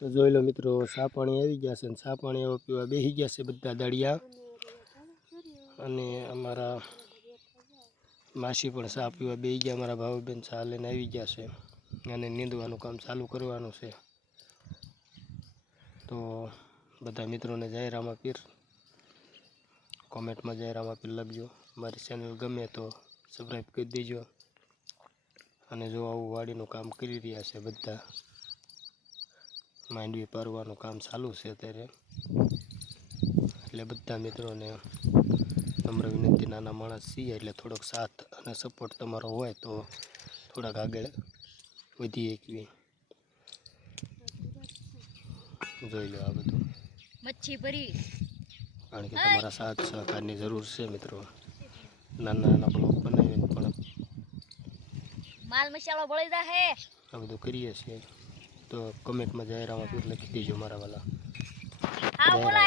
તો જોઈ લો મિત્રો, ચા પાણી આવી ગયા છે ને ચા પાણી એવો પીવા બેસી ગયા છે બધા દાડિયા. અને અમારા માસી પણ ચા પીવા બેસી ગયા. અમારા ભાવબેન ચા લઈને આવી ગયા છે અને નીંદવાનું કામ ચાલુ કરવાનું છે. તો બધા મિત્રોને જય રામાપીર. કોમેન્ટમાં જય રામાપીર લખજો. મારી ચેનલ ગમે તો સબસ્ક્રાઈબ કરી દેજો. અને જો આવું વાડીનું કામ કરી રહ્યા છે બધા, માંડવી પારવાનું કામ ચાલુ છે અત્યારે. એટલે બધા મિત્રોને નમ્ર વિનંતી, નાના માણસ છીએ એટલે થોડોક સાથ અને સપોર્ટ તમારો હોય તો થોડાક આગળ વધી શકીએ. જોઈ લો આ બધું મચ્છી ભરી, કારણ કે તમારા સાથ સહકારની જરૂર છે મિત્રો. નાના નાના બ્લોગ બનાવીને પણ માલ મસાલો બળી જાહે. આ બધું કરીએ છીએ. તો કમેન્ટમાં જય રામાપીર લખી દેજો મારા વાલા. હા બોલા.